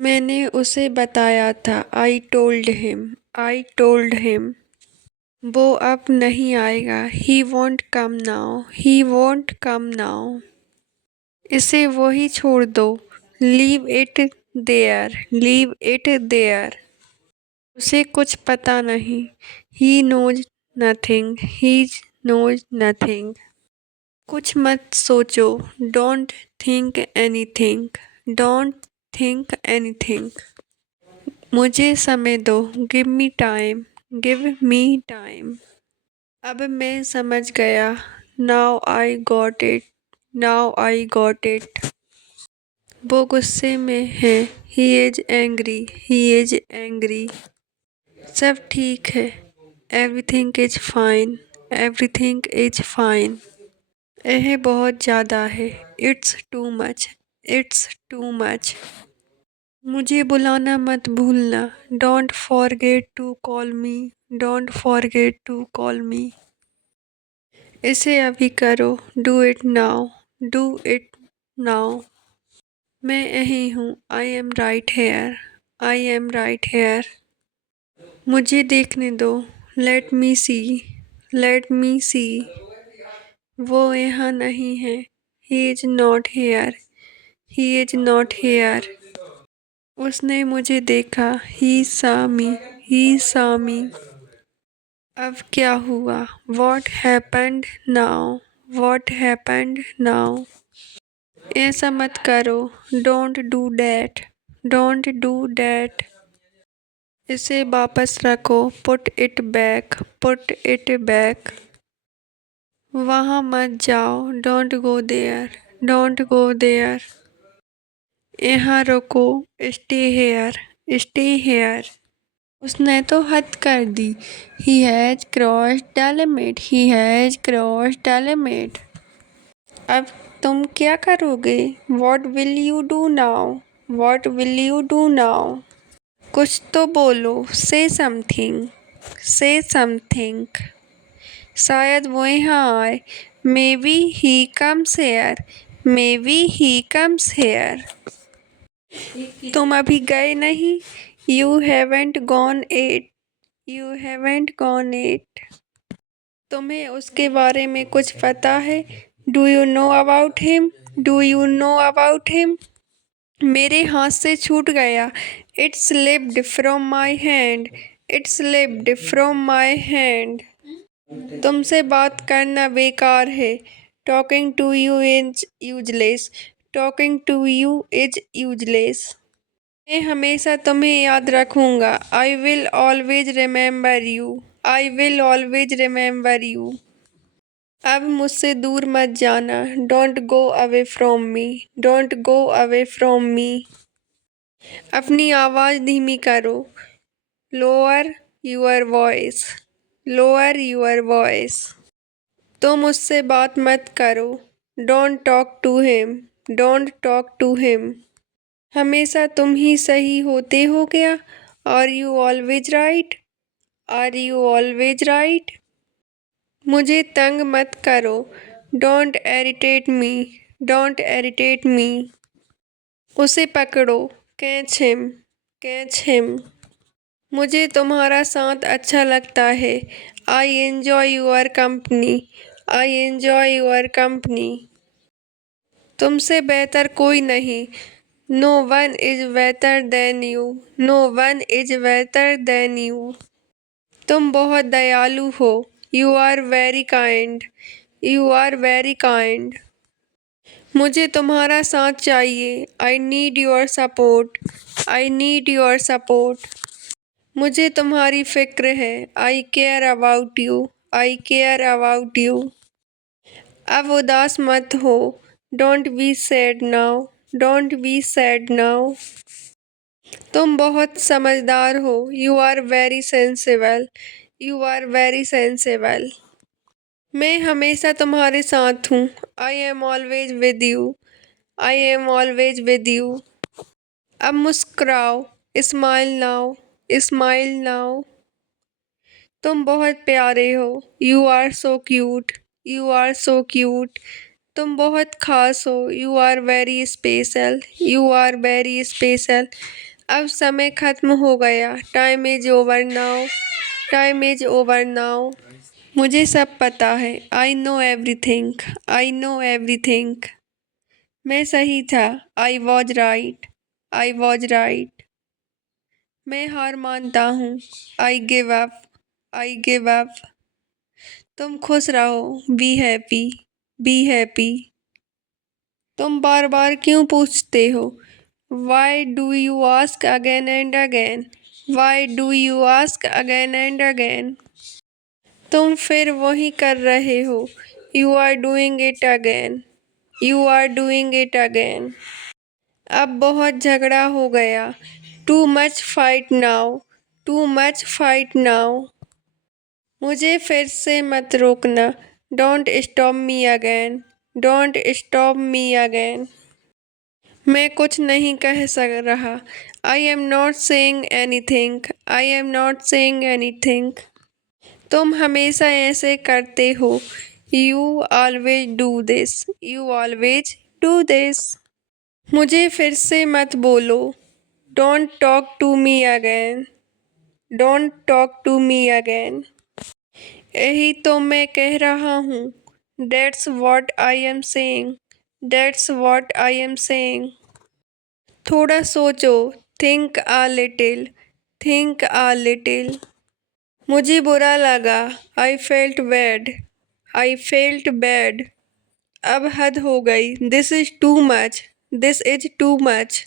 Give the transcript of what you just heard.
मैंने उसे बताया था। I told him. वो अब नहीं आएगा। He won't come now. He won't come now. इसे वही छोड़ दो। Leave it there. Leave it there. उसे कुछ पता नहीं। He knows nothing. He knows nothing. कुछ मत सोचो। Don't think anything. Don't think anything. मुझे समय दो। Give me time. Give me time. अब मैं समझ गया। Now I got it. Now I got it. वो गुस्से में है। He is angry. He is angry. सब ठीक है। Everything is fine. Everything is fine. यह बहुत ज़्यादा है। It's too much. It's too much. मुझे बुलाना मत भूलना। Don't forget to call me. Don't forget to call me. इसे अभी करो। Do it now. Do it now. मैं यहीं हूँ। I am right here. I am right here. मुझे देखने दो। Let me see. Let me सी। वो यहाँ नहीं है। He is not here. He is not here. उसने मुझे देखा। ही सा मी। ही सा मी। अब क्या हुआ? What happened now? What happened now? ऐसा मत करो। Don't do that. Don't do that. इसे वापस रखो। Put it back. Put it back. वहाँ मत जाओ। Don't go there. Don't go there. यहाँ रुको। Stay here. Stay here. उसने तो हद कर दी। He has crossed the limit. He has crossed the limit. अब तुम क्या करोगे? What will you do now? What will you do now? कुछ तो बोलो। से समथिंग। से समथिंग। शायद वो यहाँ आए। Maybe he comes here. Maybe he comes here. तुम अभी गए नहीं। You haven't gone yet. You haven't gone yet. तुम्हें उसके बारे में कुछ पता है? Do you know about him? Do you know about him? मेरे हाथ से छूट गया। It slipped from my hand. It slipped from my hand. तुमसे बात करना बेकार है। Talking to you is useless. Talking to you is useless. मैं हमेशा तुम्हें याद रखूंगा। I will always remember you. I will always remember you. अब मुझसे दूर मत जाना। Don't go away from me. Don't go away from me. अपनी आवाज़ धीमी करो। Lower your voice. Lower your voice. तुम उससे बात मत करो। Don't talk to him. Don't talk to him. हमेशा तुम ही सही होते हो क्या? Are you always right? Are you always right? मुझे तंग मत करो। Don't irritate me. Don't irritate me. उसे पकड़ो। Catch him. Catch him. मुझे तुम्हारा साथ अच्छा लगता है। I enjoy your company. I enjoy your company. तुमसे बेहतर कोई नहीं। No one is better than you. No one is better than you. तुम बहुत दयालु हो। You are very kind. You are very kind. मुझे तुम्हारा साथ चाहिए। I need your support. I need your support. मुझे तुम्हारी फिक्र है। I care about you. I care about you. अब उदास मत हो। Don't be sad now. Don't be sad now. तुम बहुत समझदार हो। You are very sensible. You are very sensible. मैं हमेशा तुम्हारे साथ हूँ। I am always with you. I am always with you. अब मुस्कुराओ। Smile now. Smile now. तुम बहुत प्यारे हो। You are so cute. You are so cute. तुम बहुत खास हो। You are very special. You are very special. अब समय खत्म हो गया। Time is over now. Time is over now. मुझे सब पता है। I know everything. I know everything. मैं सही था। I was right. I was right. मैं हार मानता हूँ। I give up. I give up. तुम खुश रहो। Be happy. Be happy. तुम बार बार क्यों पूछते हो? Why do you ask again and again? Why do you ask again and again? तुम फिर वही कर रहे हो। You are doing it again. You are doing it again. अब बहुत झगड़ा हो गया। Too much fight now. Too much fight now. मुझे फिर से मत रोकना। Don't stop me again. Don't stop me again. मैं कुछ नहीं कह सक रहा। I am not saying anything. I am not saying anything. तुम हमेशा ऐसे करते हो। You always do this. You always do this. मुझे फिर से मत बोलो। Don't talk to me again. Don't talk to me again. यही तो मैं कह रहा हूँ। That's what I am saying. That's what I am saying. थोड़ा सोचो। Think a little. Think a little. मुझे बुरा लगा। I felt bad. I felt bad. अब हद हो गई। This is too much. This is too much.